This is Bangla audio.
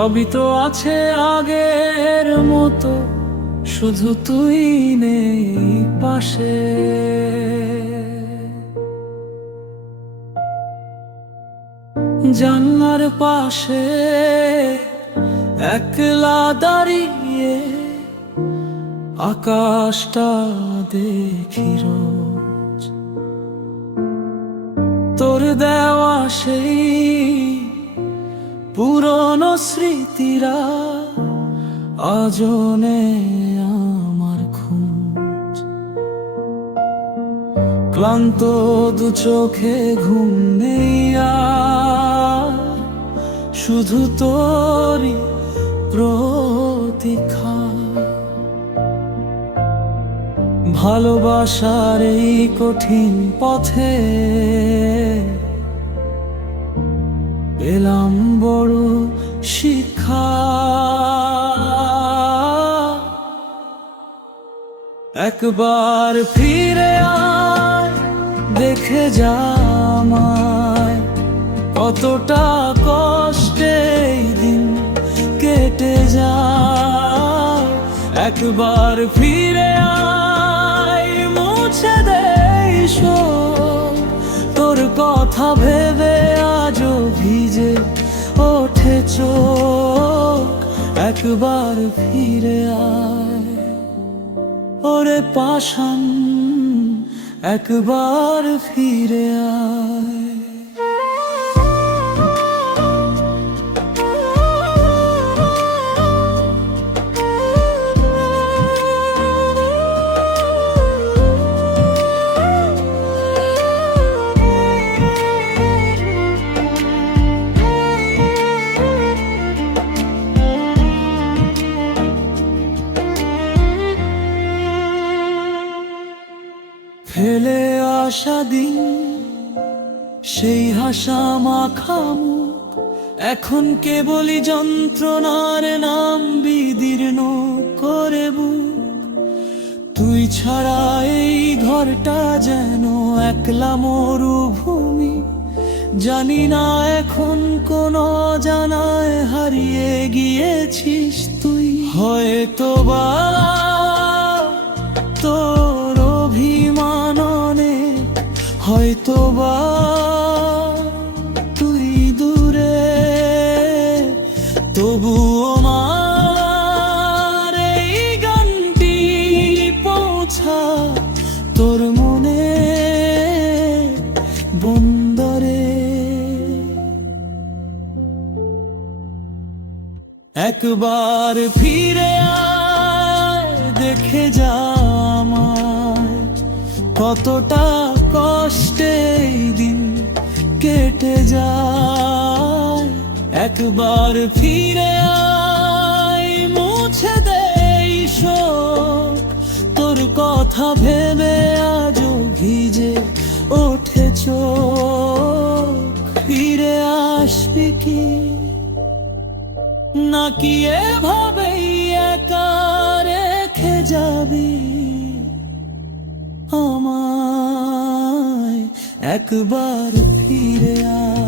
সবই তো আছে আগের মতো, শুধু তুই নেই পাশে। জানলার পাশে একলা দাঁড়িয়ে আকাশটা দেখি রোজ, তোর দেওয়া সেই পুরনো স্মৃতিরা আজও নেই আমার খোঁজ। ক্লান্ত দু চোখে ঘুম নেই আর, শুধু তোরই প্রতীক্ষা। ভালোবাসার এই কঠিন পথে পেলাম বড় শিক্ষা। একবার ফিরে আয়, দেখে যা আমায়, কতটা কষ্টে এই দিন কেটে যায়। একবার ফিরে আয়, মুছে দে শোক, তোর কথা ভেবে আজও ভিজে ওঠে চোখ। একবার ফিরে আয় ওরে পাষাণ, একবার ফিরে আয়। ফেলে আসা দিন, সেই হাসা মাখা মুখ, এখন কেবলই যন্ত্রণার নাম বিদীর্ণ করে বুক। তুই ছাড়া এই ঘরটা যেন একলা মরুভূমি, জানি না এখন কোন জানায় হারিয়ে গিয়েছিস তুই। হয়তো বা তোর অভিমান অনেক, হয়তো বা তুই দূরে, তবুও আমার এই গানটি পৌঁছা তোর মনে বন্দরে। একবার ফিরে আয়, দেখে যা আমায়, কতটা কষ্টে এই দিন কেটে যায়। একবার ফিরে আয়, মুছে দে শোক, তোর কথা ভেবে আজও ভিজে ওঠে চোখ। ফিরে আসবি কি নাকি এভাবেই একা রেখে যাবি আমায়? একবার ফিরে আয়।